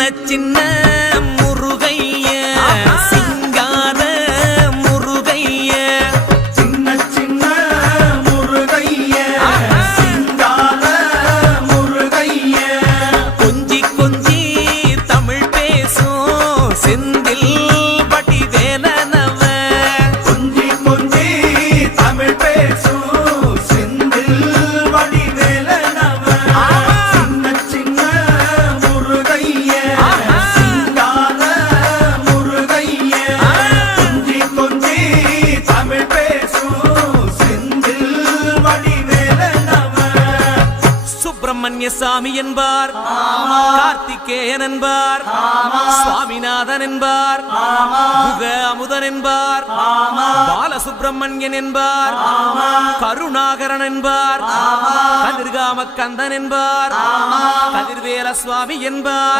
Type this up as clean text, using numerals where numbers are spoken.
சின்ன முருகைய சிங்கார முருகைய சின்ன சின்ன முருகைய சிங்கார முருகைய கொஞ்சி கொஞ்சி தமிழ் பேசும் செந்தில் வடிவேலனவ கொஞ்சி கொஞ்சி தமிழ் பேசும் செந்தில் வடிவேலனவ சின்ன சின்ன முருகைய சிங்கார முருகைய கொஞ்சி கொஞ்சி தமிழ் பேசும் செந்தில் வடிவேலனவ சுப்பிரமணிய சாமி என்பார், கார்த்திகேயன் என்பார், சுவாமிநாதன் என்பார், முக அமுதன் என்பார், பாலசுப்பிரமணியன் என்பார், கருணாகரன் என்பார், கதிர்காம கந்தன் என்பார், கதிர்வேல சுவாமி என்பார்,